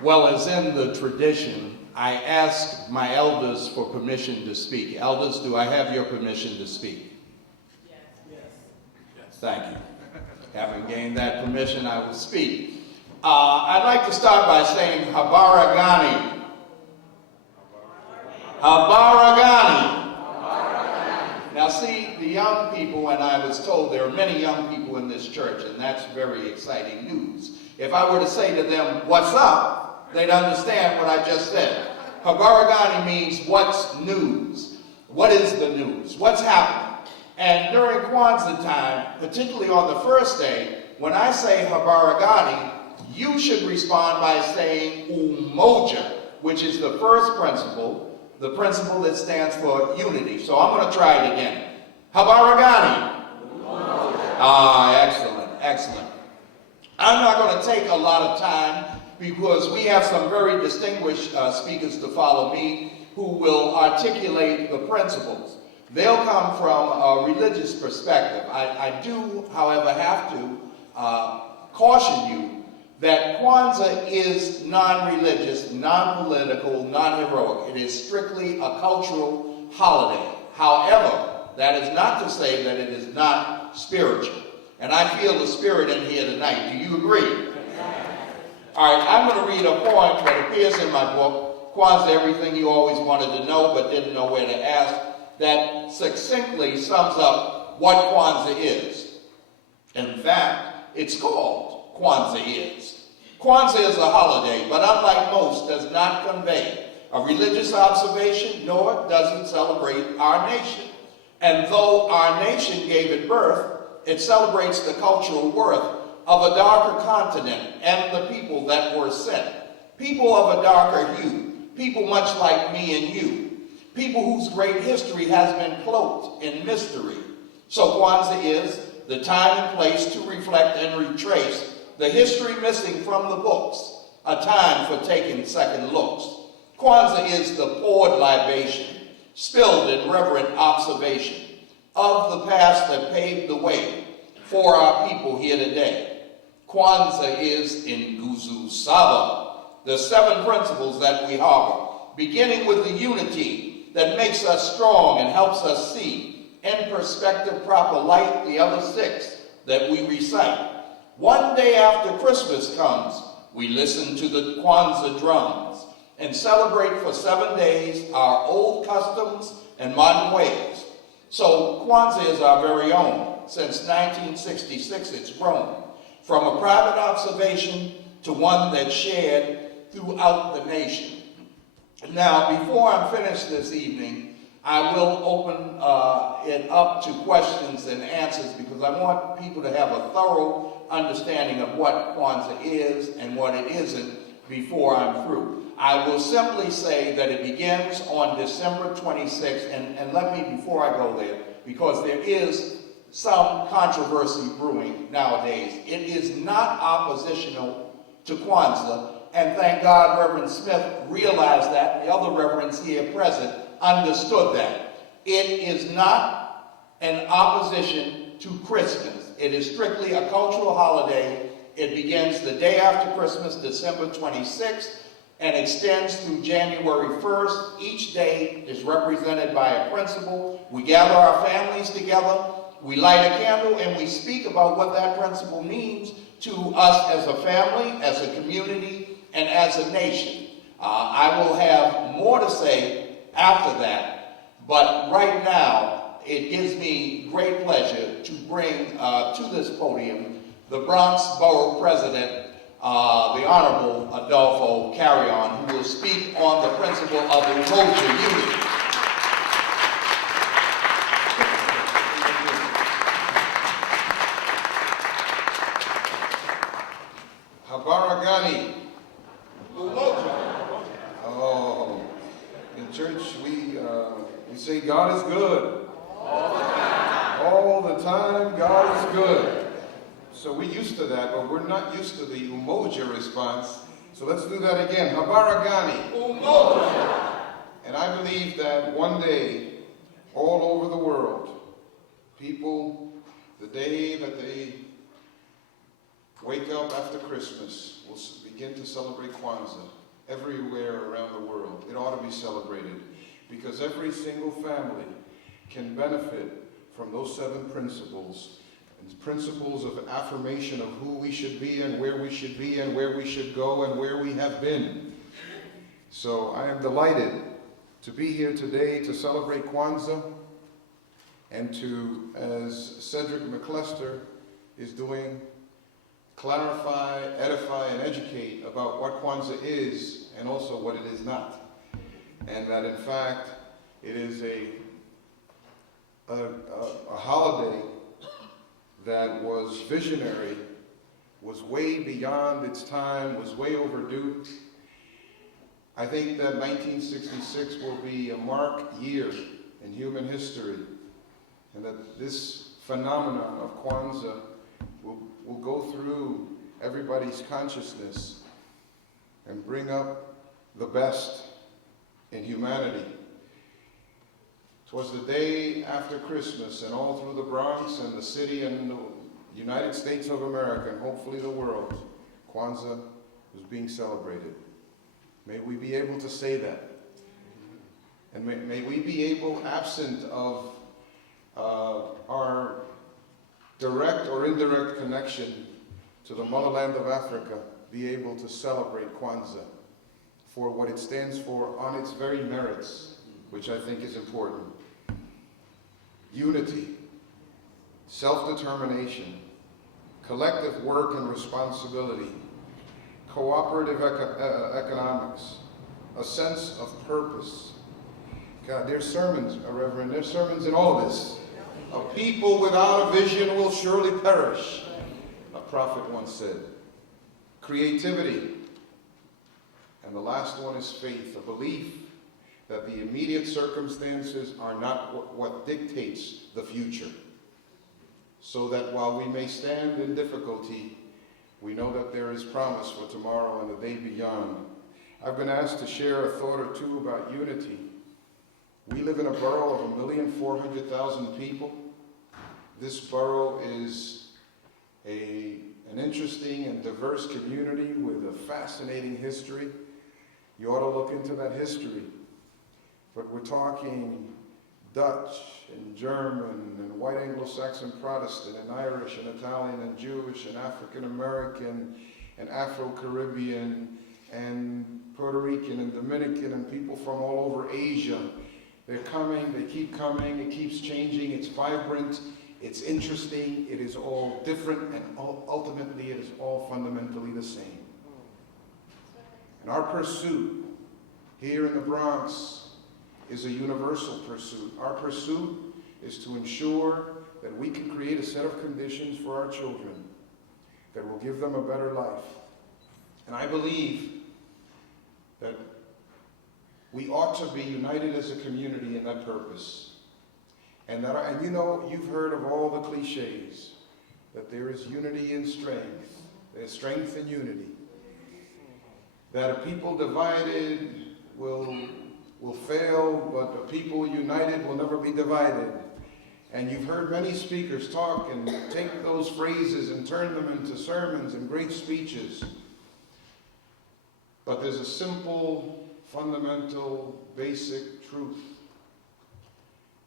Well, as in the tradition, I asked my elders for permission to speak. Elders, do I have your permission to speak? Yes. Thank you. Having gained that permission, I will speak. I'd like to start by saying Habaragani. Habaragani. Now see, the young people, and I was told there are many young people in this church, and that's very exciting news. If I were to say to them, what's up, they'd understand what I just said. Habaragani means what's news. What is the news? What's happening? And during Kwanzaa time, particularly on the first day, when I say Habaragani, you should respond by saying Umoja, which is the first principle, the principle that stands for unity. So I'm going to try it again. Habaragani. Excellent, excellent. I'm not going to take a lot of time because we have some very distinguished speakers to follow me who will articulate the principles. They'll come from a religious perspective. I do, however, have to caution you that Kwanzaa is non-religious, non-political, non-heroic. It is strictly a cultural holiday. However, that is not to say that it is not spiritual. And I feel the spirit in here tonight. Do you agree? All right, I'm going to read a poem that appears in my book, Kwanzaa, Everything You Always Wanted to Know But Didn't Know Where to Ask, that succinctly sums up what Kwanzaa is. In fact, it's called Kwanzaa is. Kwanzaa is a holiday, but unlike most, does not convey a religious observation, nor does it celebrate our nation. And though our nation gave it birth, it celebrates the cultural worth of a darker continent and the people that were sent. People of a darker hue, people much like me and you, people whose great history has been cloaked in mystery. So Kwanzaa is the time and place to reflect and retrace the history missing from the books, a time for taking second looks. Kwanzaa is the poured libation, spilled in reverent observation of the past that paved the way for our people here today. Kwanzaa is in Nguzo Saba, the 7 principles that we harbor, beginning with the unity that makes us strong and helps us see in perspective proper light the other 6 that we recite. One day after Christmas comes, we listen to the Kwanzaa drums and celebrate for 7 days our old customs and modern ways. So Kwanzaa is our very own. Since 1966, it's grown from a private observation to one that's shared throughout the nation. Now, before I'm finished this evening, I will open it up to questions and answers because I want people to have a thorough understanding of what Kwanzaa is and what it isn't before I'm through. I will simply say that it begins on December 26th, and let me, before I go there, because there is some controversy brewing nowadays. It is not oppositional to Kwanzaa, and thank God Reverend Smith realized that. The other reverends here present understood that. It is not an opposition to Christmas. It is strictly a cultural holiday. It begins the day after Christmas, December 26th, and extends through January 1st. Each day is represented by a principle. We gather our families together, we light a candle, and we speak about what that principle means to us as a family, as a community, and as a nation. I will have more to say after that, but right now it gives me great pleasure to bring to this podium the Bronx Borough President, the Honorable Adolfo Carrion, who will speak on the principle of Umoja, unity. Habaragani. Oh, in church we say God is good. All the time, God is good. So we're used to that, but we're not used to the Umoja response. So let's do that again. Habaragani. Umoja. And I believe that one day, all over the world, people, the day that they wake up after Christmas. We'll begin to celebrate Kwanzaa everywhere around the world. It ought to be celebrated because every single family can benefit from those 7 principles. And principles of affirmation of who we should be and where we should be and where we should go and where we have been. So I am delighted to be here today to celebrate Kwanzaa and to, as Cedric McClester is doing, clarify, edify, and educate about what Kwanzaa is and also what it is not. And that in fact, it is a holiday that was visionary, was way beyond its time, was way overdue. I think that 1966 will be a mark year in human history, and that this phenomenon of Kwanzaa will go through everybody's consciousness and bring up the best in humanity. It was the day after Christmas, and all through the Bronx and the city and the United States of America, and hopefully the world, Kwanzaa was being celebrated. May we be able to say that. And may we be able, absent of our direct or indirect connection to the motherland of Africa, be able to celebrate Kwanzaa for what it stands for on its very merits, which I think is important. Unity, self-determination, collective work and responsibility, cooperative economics, a sense of purpose. God, there's sermons, Reverend, there's sermons in all of this. A people without a vision will surely perish, a prophet once said. Creativity. And the last one is faith, a belief that the immediate circumstances are not what dictates the future. So that while we may stand in difficulty, we know that there is promise for tomorrow and the day beyond. I've been asked to share a thought or two about unity. We live in a borough of 1,400,000 people. This borough is an interesting and diverse community with a fascinating history. You ought to look into that history. But we're talking Dutch and German and white Anglo-Saxon Protestant and Irish and Italian and Jewish and African American and Afro-Caribbean and Puerto Rican and Dominican and people from all over Asia. They're coming, they keep coming, it keeps changing, it's vibrant, it's interesting, it is all different, and ultimately it is all fundamentally the same. And our pursuit here in the Bronx is a universal pursuit. Our pursuit is to ensure that we can create a set of conditions for our children that will give them a better life. And I believe that we ought to be united as a community in that purpose. And you know, you've heard of all the cliches, that there is unity in strength. There's strength in unity. That a people divided will fail, but a people united will never be divided. And you've heard many speakers talk and take those phrases and turn them into sermons and great speeches. But there's a simple, fundamental, basic truth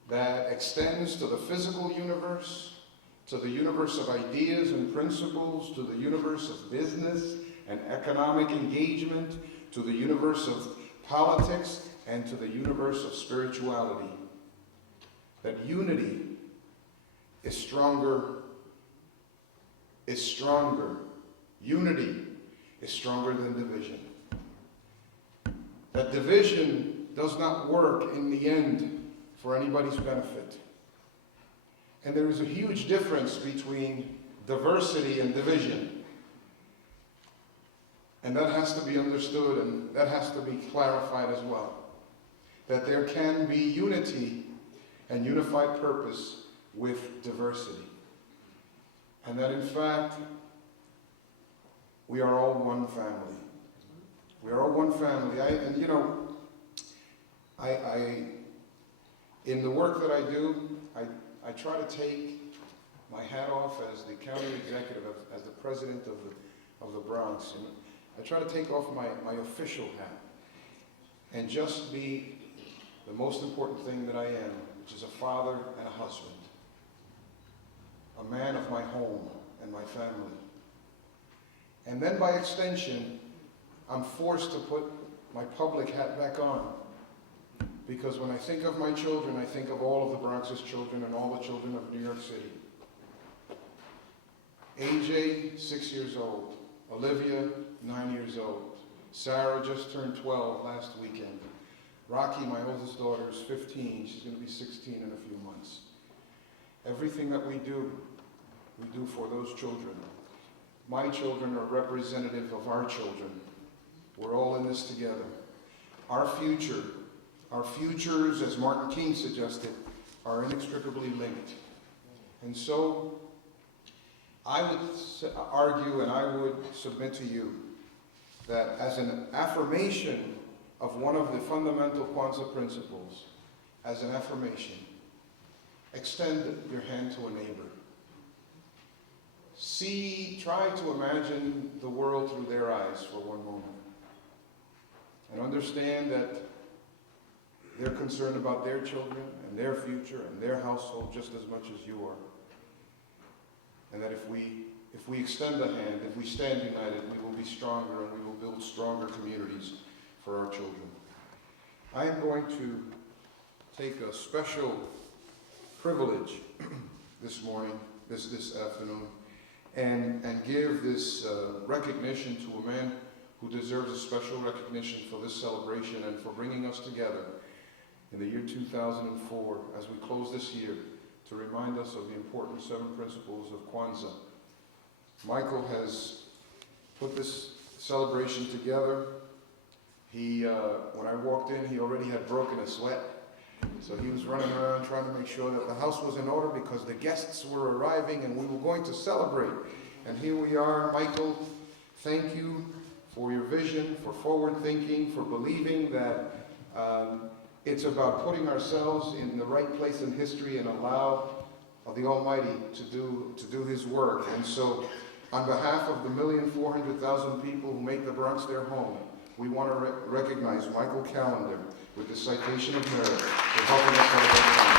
that extends to the physical universe, to the universe of ideas and principles, to the universe of business and economic engagement, to the universe of politics, and to the universe of spirituality. That unity is stronger. Unity is stronger than division. That division does not work in the end for anybody's benefit. And there is a huge difference between diversity and division. And that has to be understood, and that has to be clarified as well. That there can be unity and unified purpose with diversity. And that in fact, we are all one family. We are all one family. In the work that I do, I try to take my hat off as the county executive executive, as the president of the Bronx. And I try to take off my official hat and just be the most important thing that I am, which is a father and a husband, a man of my home and my family. And then by extension, I'm forced to put my public hat back on. Because when I think of my children, I think of all of the Bronx's children and all the children of New York City. AJ, 6 years old. Olivia, 9 years old. Sarah just turned 12 last weekend. Rocky, my oldest daughter, is 15. She's going to be 16 in a few months. Everything that we do for those children. My children are representative of our children. We're all in this together. Our futures, as Martin King suggested, are inextricably linked. And so, I would argue and I would submit to you that as an affirmation of one of the fundamental Kwanzaa principles, as an affirmation, extend your hand to a neighbor. Try to imagine the world through their eyes for one moment. And understand that they're concerned about their children and their future and their household just as much as you are. And that if we extend a hand, if we stand united, we will be stronger and we will build stronger communities for our children. I am going to take a special privilege this morning, this afternoon, and give this recognition to a man who deserves a special recognition for this celebration and for bringing us together in the year 2004 as we close this year to remind us of the important 7 principles of Kwanzaa. Michael has put this celebration together. When I walked in, he already had broken a sweat. So he was running around trying to make sure that the house was in order because the guests were arriving and we were going to celebrate. And here we are. Michael, thank you for your vision, for forward thinking, for believing that it's about putting ourselves in the right place in history and allow the Almighty to do His work. And so, on behalf of the 1,400,000 people who make the Bronx their home, we want to recognize Michael Callender with the Citation of Merit for helping us celebrate.